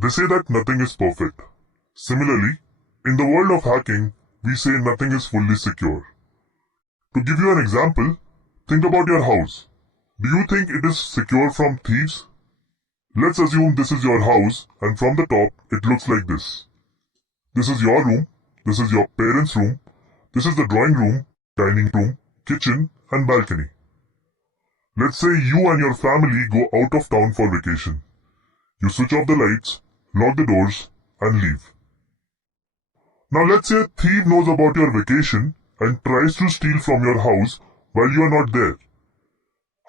They say that nothing is perfect. Similarly, in the world of hacking, we say nothing is fully secure. To give you an example, think about your house. Do you think it is secure from thieves? Let's assume this is your house and from the top it looks like this. This is your room, this is your parents' room, this is the drawing room, dining room, kitchen and balcony. Let's say you and your family go out of town for vacation. You switch off the lights, lock the doors and leave. Now let's say a thief knows about your vacation and tries to steal from your house while you are not there.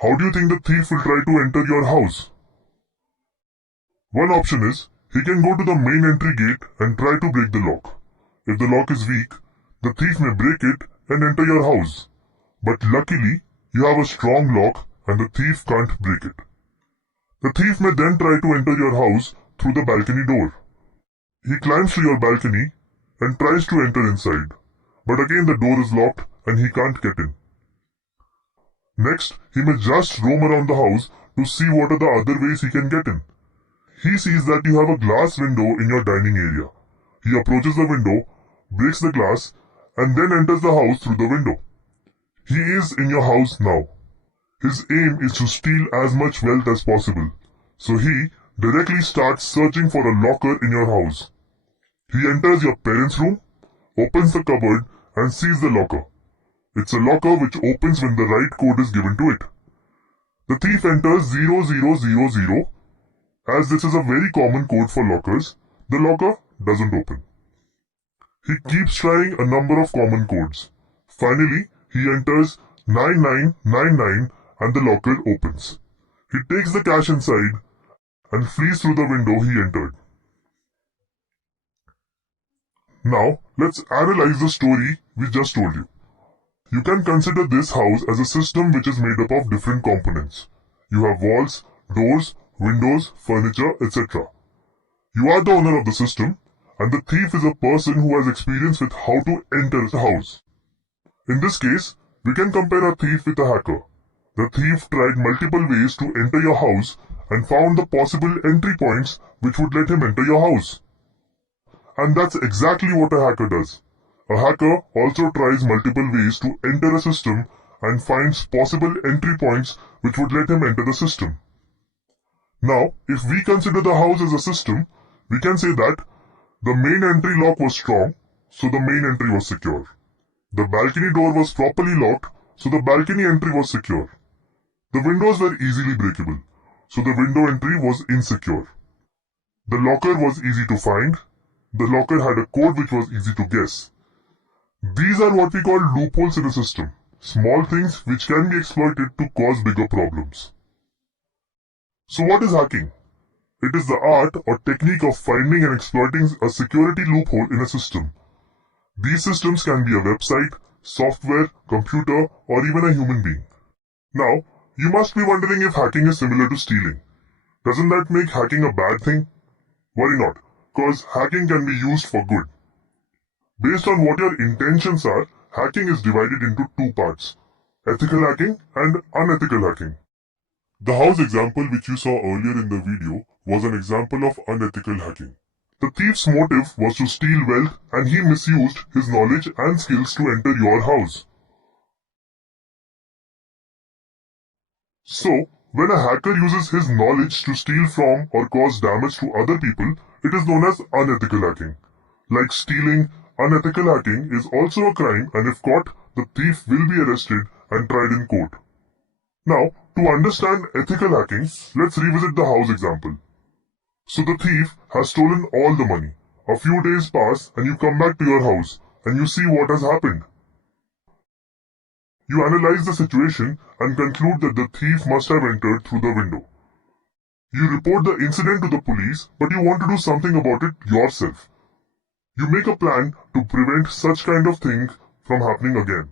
How do you think the thief will try to enter your house? One option is, he can go to the main entry gate and try to break the lock. If the lock is weak, the thief may break it and enter your house. But luckily, you have a strong lock and the thief can't break it. The thief may then try to enter your house through the balcony door. He climbs to your balcony and tries to enter inside, but again the door is locked and he can't get in. Next, he may just roam around the house to see what are the other ways he can get in. He sees that you have a glass window in your dining area. He approaches the window, breaks the glass, and then enters the house through the window. He is in your house now. His aim is to steal as much wealth as possible, so he directly starts searching for a locker in your house. He enters your parents' room, opens the cupboard and sees the locker. It's a locker which opens when the right code is given to it. The thief enters 0000. As this is a very common code for lockers, the locker doesn't open. He keeps trying a number of common codes. Finally, he enters 9999 and the locker opens. He takes the cash inside and flees through the window he entered. Now, let's analyze the story we just told you. You can consider this house as a system which is made up of different components. You have walls, doors, windows, furniture, etc. You are the owner of the system, and the thief is a person who has experience with how to enter the house. In this case, we can compare a thief with a hacker. The thief tried multiple ways to enter your house and found the possible entry points which would let him enter your house. And that's exactly what a hacker does. A hacker also tries multiple ways to enter a system and finds possible entry points which would let him enter the system. Now, if we consider the house as a system, we can say that the main entry lock was strong, so the main entry was secure. The balcony door was properly locked, so the balcony entry was secure. The windows were easily breakable, so the window entry was insecure. The locker was easy to find. The locker had a code which was easy to guess. These are what we call loopholes in a system, small things which can be exploited to cause bigger problems. So what is hacking? It is the art or technique of finding and exploiting a security loophole in a system. These systems can be a website, software, computer, or even a human being. Now, you must be wondering if hacking is similar to stealing. Doesn't that make hacking a bad thing? Worry not, because hacking can be used for good. Based on what your intentions are, hacking is divided into two parts: ethical hacking and unethical hacking. The house example which you saw earlier in the video was an example of unethical hacking. The thief's motive was to steal wealth and he misused his knowledge and skills to enter your house. So, when a hacker uses his knowledge to steal from or cause damage to other people, it is known as unethical hacking. Like stealing, unethical hacking is also a crime, and if caught, the thief will be arrested and tried in court. Now, to understand ethical hacking, let's revisit the house example. So the thief has stolen all the money. A few days pass and you come back to your house and you see what has happened. You analyze the situation and conclude that the thief must have entered through the window. You report the incident to the police, but you want to do something about it yourself. You make a plan to prevent such kind of thing from happening again.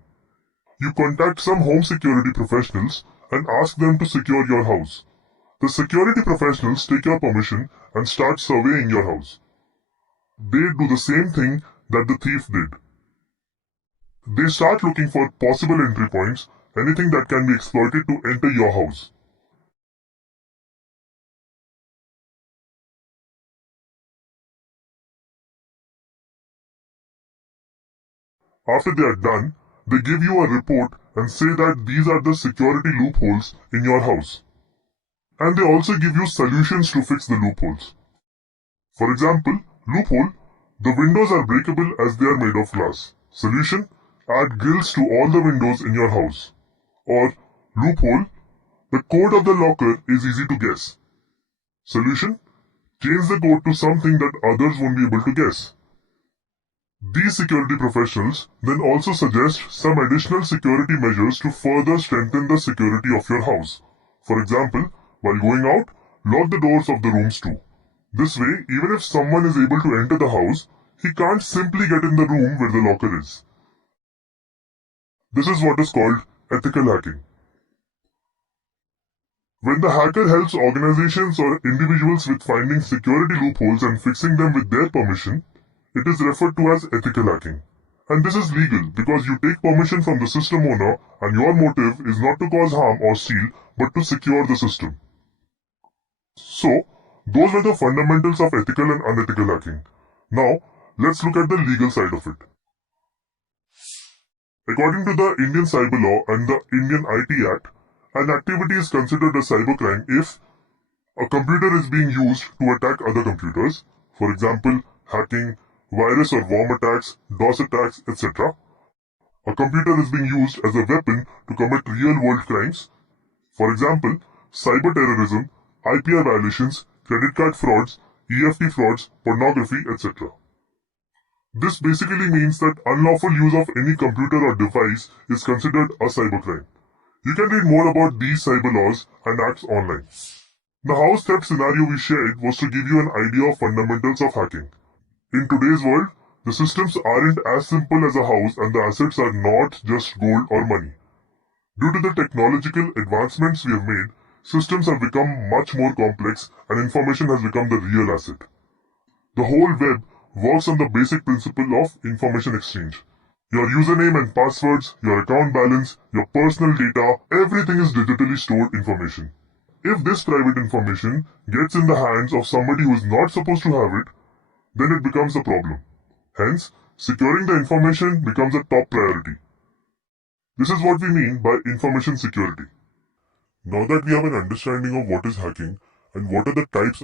You contact some home security professionals and ask them to secure your house. The security professionals take your permission and start surveying your house. They do the same thing that the thief did. They start looking for possible entry points, anything that can be exploited to enter your house. After they are done, they give you a report and say that these are the security loopholes in your house. And they also give you solutions to fix the loopholes. For example, loophole, the windows are breakable as they are made of glass. Solution, add grills to all the windows in your house. Or loophole, the code of the locker is easy to guess. Solution, change the code to something that others won't be able to guess. These security professionals then also suggest some additional security measures to further strengthen the security of your house. For example, while going out, lock the doors of the rooms too. This way, even if someone is able to enter the house, he can't simply get in the room where the locker is. This is what is called ethical hacking. When the hacker helps organizations or individuals with finding security loopholes and fixing them with their permission, it is referred to as ethical hacking. And this is legal because you take permission from the system owner and your motive is not to cause harm or steal but to secure the system. So, those were the fundamentals of ethical and unethical hacking. Now, let's look at the legal side of it. According to the Indian Cyber Law and the Indian IT Act, an activity is considered a cybercrime if a computer is being used to attack other computers, for example, hacking, virus or worm attacks, DOS attacks, etc. A computer is being used as a weapon to commit real-world crimes, for example, cyber terrorism, IPR violations, credit card frauds, EFT frauds, pornography, etc. This basically means that unlawful use of any computer or device is considered a cybercrime. You can read more about these cyber laws and acts online. The house theft scenario we shared was to give you an idea of fundamentals of hacking. In today's world, the systems aren't as simple as a house and the assets are not just gold or money. Due to the technological advancements we have made, systems have become much more complex and information has become the real asset. The whole web works on the basic principle of information exchange. Your username and passwords, your account balance, your personal data, everything is digitally stored information. If this private information gets in the hands of somebody who is not supposed to have it, then it becomes a problem. Hence, securing the information becomes a top priority. This is what we mean by information security. Now that we have an understanding of what is hacking and what are the types